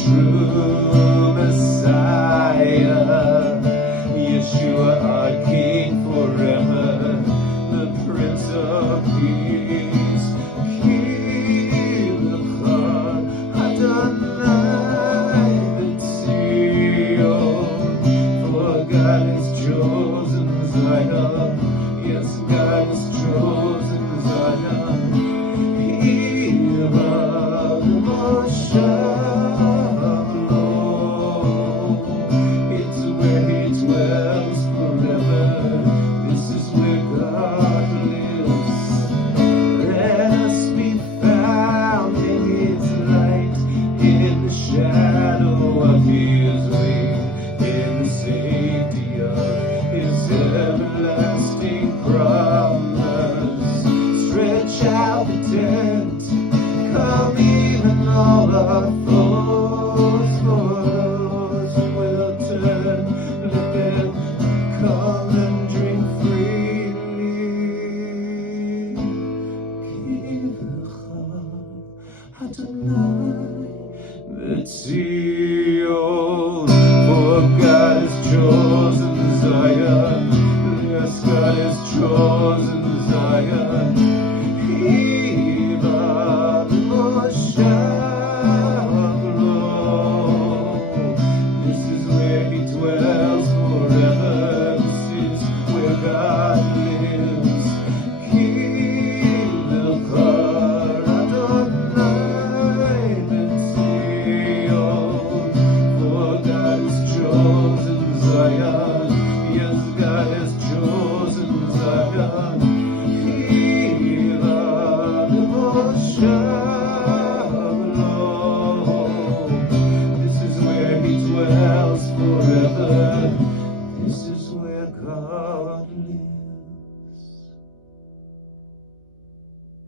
true Messiah. Yeshua, our King forever, the Prince of Peace. Kivcha Adonai B'Tzion, for God has chosen Zion. Yes, God has chosen Zion. It's where He dwells forever. This is where God lives. Let us be found in His light, in the shadow of His wing, in the safety of His everlasting promise. Stretch out the tent, come even all our foes, for those who will turn, let them come and drink freely. Kivcha Adonai B'Tzion.